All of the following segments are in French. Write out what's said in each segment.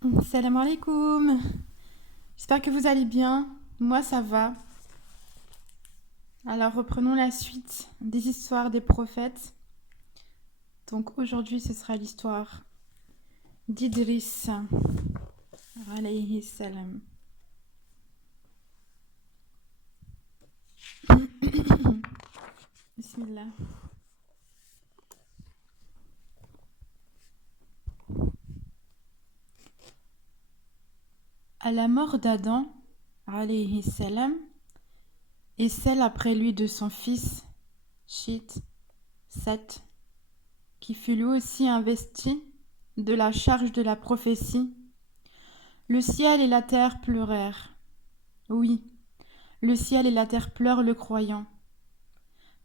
Salam alaikum. J'espère que vous allez bien. Moi, ça va. Alors, reprenons la suite des histoires des prophètes. Donc, aujourd'hui, ce sera l'histoire d'Idriss, alayhi salam. Bismillah. À la mort d'Adam, alayhi salam, et celle après lui de son fils, Shit, Seth, qui fut lui aussi investi de la charge de la prophétie, le ciel et la terre pleurèrent. Oui, le ciel et la terre pleurent le croyant.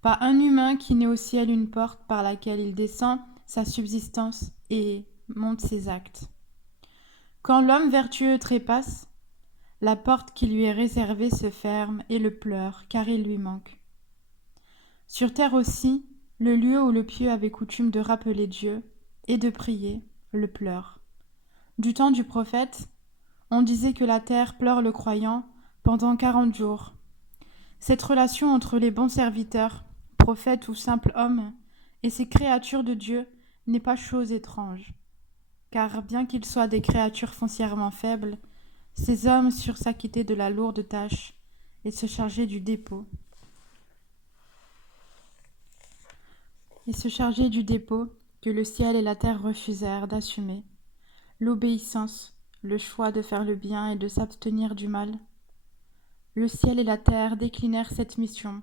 Pas un humain qui n'ait au ciel une porte par laquelle il descend sa subsistance et monte ses actes. Quand l'homme vertueux trépasse, la porte qui lui est réservée se ferme et le pleure, car il lui manque. Sur terre aussi, le lieu où le pieux avait coutume de rappeler Dieu et de prier, le pleure. Du temps du prophète, on disait que la terre pleure le croyant pendant 40 jours. Cette relation entre les bons serviteurs, prophètes ou simples hommes, et ces créatures de Dieu n'est pas chose étrange. Car bien qu'ils soient des créatures foncièrement faibles, ces hommes surent s'acquitter de la lourde tâche et se charger du dépôt. Que le ciel et la terre refusèrent d'assumer. L'obéissance, le choix de faire le bien et de s'abstenir du mal. Le ciel et la terre déclinèrent cette mission,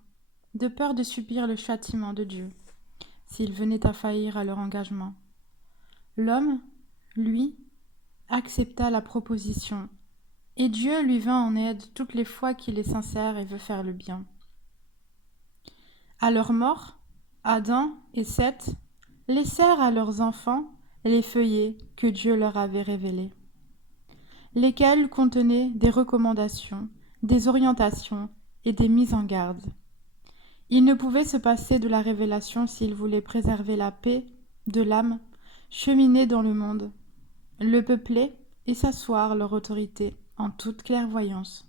de peur de subir le châtiment de Dieu, s'ils venaient à faillir à leur engagement. L'homme, lui, accepta la proposition, et Dieu lui vint en aide toutes les fois qu'il est sincère et veut faire le bien. À leur mort, Adam et Seth laissèrent à leurs enfants les feuillets que Dieu leur avait révélés, lesquels contenaient des recommandations, des orientations et des mises en garde. Ils ne pouvaient se passer de la révélation s'ils voulaient préserver la paix de l'âme, cheminer dans le monde, le peupler et s'asseoir leur autorité en toute clairvoyance.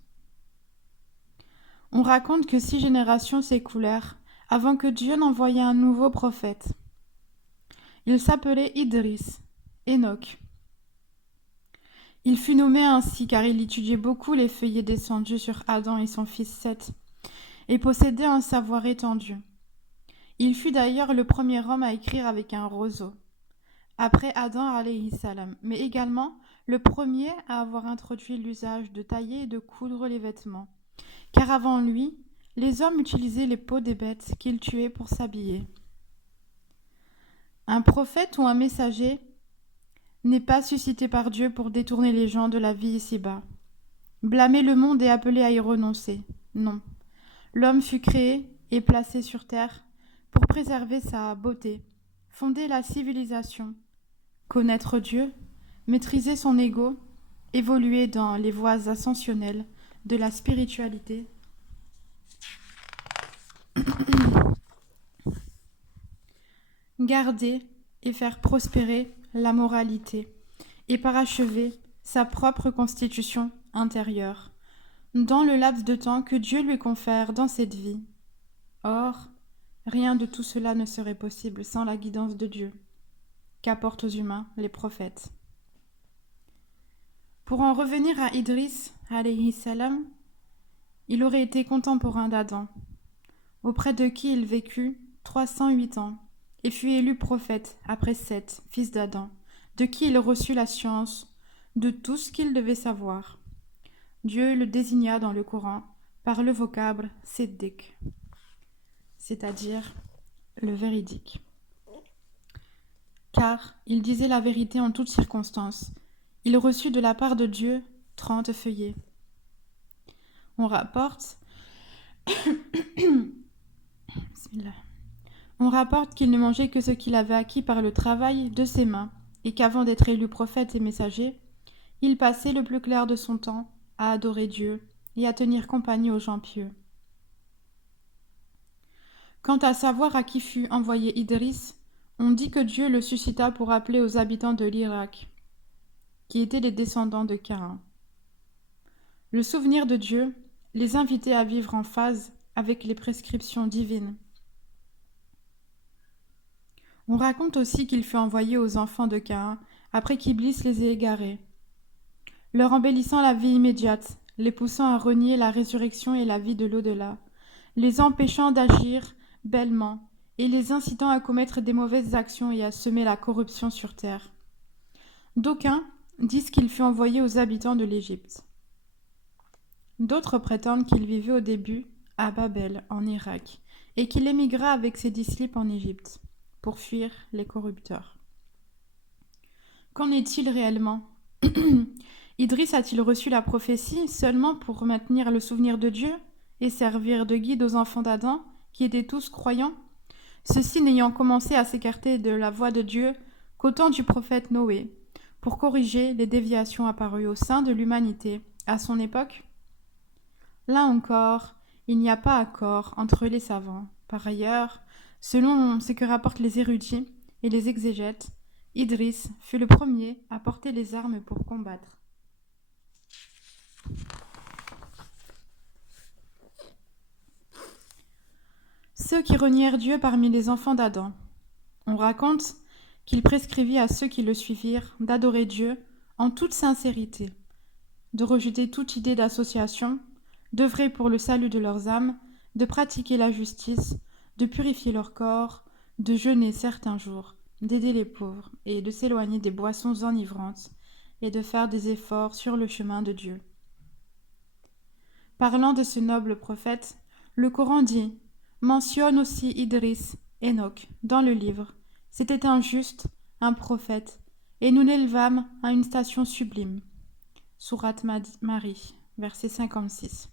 On raconte que 6 générations s'écoulèrent avant que Dieu n'envoyât un nouveau prophète. Il s'appelait Idriss, Enoch. Il fut nommé ainsi car il étudiait beaucoup les feuillets descendus sur Adam et son fils Seth, et possédait un savoir étendu. Il fut d'ailleurs le premier homme à écrire avec un roseau, après Adam alayhi salam, mais également le premier à avoir introduit l'usage de tailler et de coudre les vêtements, car avant lui, les hommes utilisaient les peaux des bêtes qu'ils tuaient pour s'habiller. Un prophète ou un messager n'est pas suscité par Dieu pour détourner les gens de la vie ici-bas, blâmer le monde et appeler à y renoncer. Non. L'homme fut créé et placé sur terre pour préserver sa beauté, fonder la civilisation, connaître Dieu, maîtriser son ego, évoluer dans les voies ascensionnelles de la spiritualité, garder et faire prospérer la moralité et parachever sa propre constitution intérieure dans le laps de temps que Dieu lui confère dans cette vie. Or, rien de tout cela ne serait possible sans la guidance de Dieu, qu'apportent aux humains les prophètes. Pour en revenir à Idriss, alayhi salam, il aurait été contemporain d'Adam, auprès de qui il vécut 308 ans, et fut élu prophète après Seth, fils d'Adam, de qui il reçut la science de tout ce qu'il devait savoir. Dieu le désigna dans le Coran par le vocable Siddiq, c'est-à-dire le véridique. Car il disait la vérité en toutes circonstances. Il reçut de la part de Dieu 30 feuillets. On rapporte qu'il ne mangeait que ce qu'il avait acquis par le travail de ses mains, et qu'avant d'être élu prophète et messager, il passait le plus clair de son temps à adorer Dieu et à tenir compagnie aux gens pieux. Quant à savoir à qui fut envoyé Idriss, on dit que Dieu le suscita pour appeler aux habitants de l'Irak, qui étaient les descendants de Caïn. Le souvenir de Dieu les invitait à vivre en phase avec les prescriptions divines. On raconte aussi qu'il fut envoyé aux enfants de Caïn après qu'Iblis les ait égarés, leur embellissant la vie immédiate, les poussant à renier la résurrection et la vie de l'au-delà, les empêchant d'agir bellement et les incitant à commettre des mauvaises actions et à semer la corruption sur terre. D'aucuns disent qu'il fut envoyé aux habitants de l'Égypte. D'autres prétendent qu'il vivait au début à Babel, en Irak, et qu'il émigra avec ses disciples en Égypte, pour fuir les corrupteurs. Qu'en est-il réellement ? Idriss a-t-il reçu la prophétie seulement pour maintenir le souvenir de Dieu et servir de guide aux enfants d'Adam, qui étaient tous croyants, ceux-ci n'ayant commencé à s'écarter de la voie de Dieu qu'au temps du prophète Noé, pour corriger les déviations apparues au sein de l'humanité à son époque ? Là encore, il n'y a pas accord entre les savants. Par ailleurs, selon ce que rapportent les érudits et les exégètes, Idriss fut le premier à porter les armes pour combattre. Ceux qui renièrent Dieu parmi les enfants d'Adam. On raconte qu'il prescrivit à ceux qui le suivirent d'adorer Dieu en toute sincérité, de rejeter toute idée d'association, d'œuvrer pour le salut de leurs âmes, de pratiquer la justice, de purifier leur corps, de jeûner certains jours, d'aider les pauvres et de s'éloigner des boissons enivrantes et de faire des efforts sur le chemin de Dieu. Parlant de ce noble prophète, le Coran mentionne aussi Idriss, Enoch, dans le livre. C'était un juste, un prophète, et nous l'élevâmes à une station sublime. Sourate Marie, verset 56.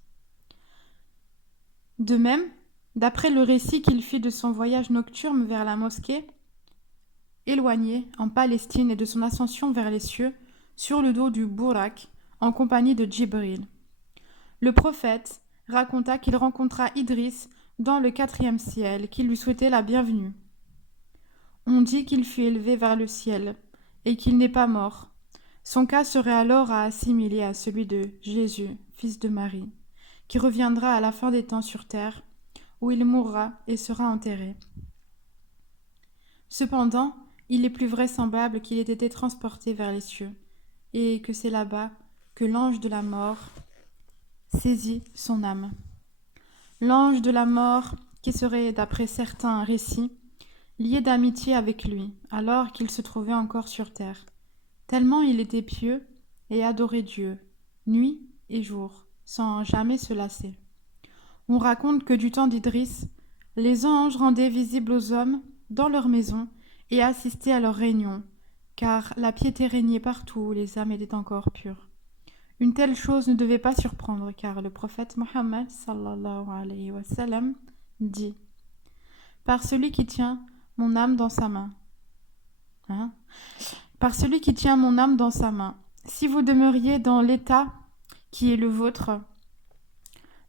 De même, d'après le récit qu'il fit de son voyage nocturne vers la mosquée, éloigné en Palestine et de son ascension vers les cieux, sur le dos du Bourak, en compagnie de Djibril. Le prophète raconta qu'il rencontra Idriss dans le 4e ciel, qui lui souhaitait la bienvenue. On dit qu'il fut élevé vers le ciel et qu'il n'est pas mort. Son cas serait alors à assimiler à celui de Jésus, fils de Marie, qui reviendra à la fin des temps sur terre, où il mourra et sera enterré. Cependant, il est plus vraisemblable qu'il ait été transporté vers les cieux, et que c'est là-bas que l'ange de la mort saisit son âme. L'ange de la mort, qui serait, d'après certains récits, lié d'amitié avec lui, alors qu'il se trouvait encore sur terre, tellement il était pieux et adorait Dieu, nuit et jour, sans jamais se lasser. On raconte que du temps d'Idriss, les anges rendaient visibles aux hommes dans leurs maisons et assistaient à leurs réunions, car la piété régnait partout où les âmes étaient encore pures. Une telle chose ne devait pas surprendre, car le prophète Mohammed sallallahu alayhi wa sallam dit « Par celui qui tient mon âme dans sa main. » Par celui qui tient mon âme dans sa main. Si vous demeuriez dans l'état qui est le vôtre,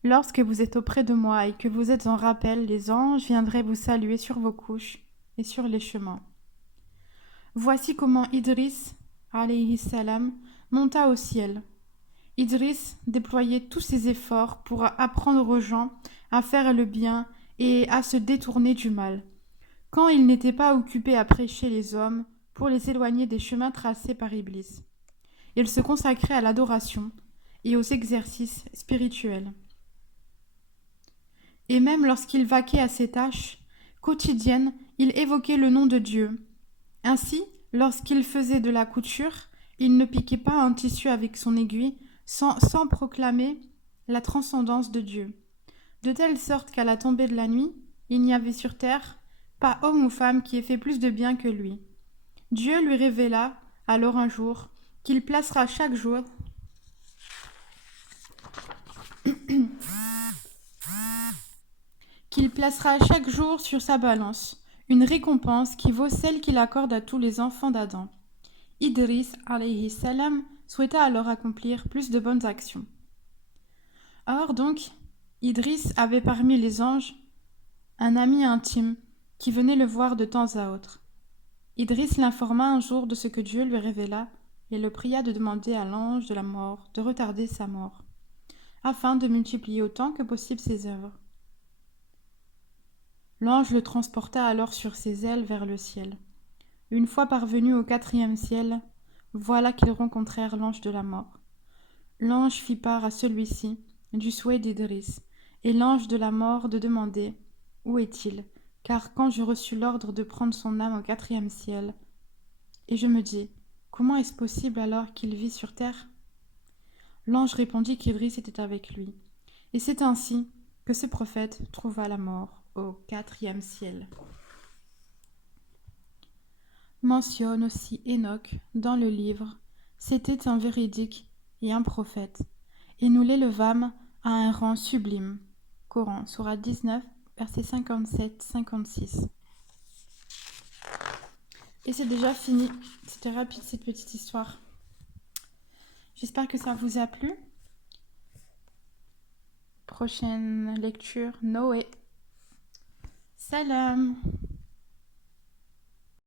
lorsque vous êtes auprès de moi et que vous êtes en rappel, les anges viendraient vous saluer sur vos couches et sur les chemins. Voici comment Idriss, alayhi salam, monta au ciel. Idriss déployait tous ses efforts pour apprendre aux gens à faire le bien et à se détourner du mal, quand il n'était pas occupé à prêcher les hommes pour les éloigner des chemins tracés par Iblis. Il se consacrait à l'adoration et aux exercices spirituels. Et même lorsqu'il vaquait à ses tâches quotidiennes, il évoquait le nom de Dieu. Ainsi, lorsqu'il faisait de la couture, il ne piquait pas un tissu avec son aiguille sans proclamer la transcendance de Dieu. De telle sorte qu'à la tombée de la nuit, il n'y avait sur terre pas homme ou femme qui ait fait plus de bien que lui. Dieu lui révéla alors un jour qu'il placera chaque jour sur sa balance une récompense qui vaut celle qu'il accorde à tous les enfants d'Adam. Idriss alayhi salam souhaita alors accomplir plus de bonnes actions. Or donc, Idriss avait parmi les anges un ami intime qui venait le voir de temps à autre. Idriss l'informa un jour de ce que Dieu lui révéla et le pria de demander à l'ange de la mort de retarder sa mort, afin de multiplier autant que possible ses œuvres. L'ange le transporta alors sur ses ailes vers le ciel. Une fois parvenus au 4e ciel, voilà qu'ils rencontrèrent l'ange de la mort. L'ange fit part à celui-ci du souhait d'Idriss, et l'ange de la mort de demander « Où est-il ?» Car quand je reçus l'ordre de prendre son âme au 4e ciel, et je me dis « Comment est-ce possible alors qu'il vit sur terre ?» L'ange répondit qu'Idriss était avec lui. Et c'est ainsi que ce prophète trouva la mort au 4e ciel. Mentionne aussi Enoch dans le livre. C'était un véridique et un prophète, et nous l'élevâmes à un rang sublime. Coran, sourate 19, versets 57-56. Et c'est déjà fini. C'était rapide cette petite histoire. J'espère que ça vous a plu. Prochaine lecture, Noé. Salam.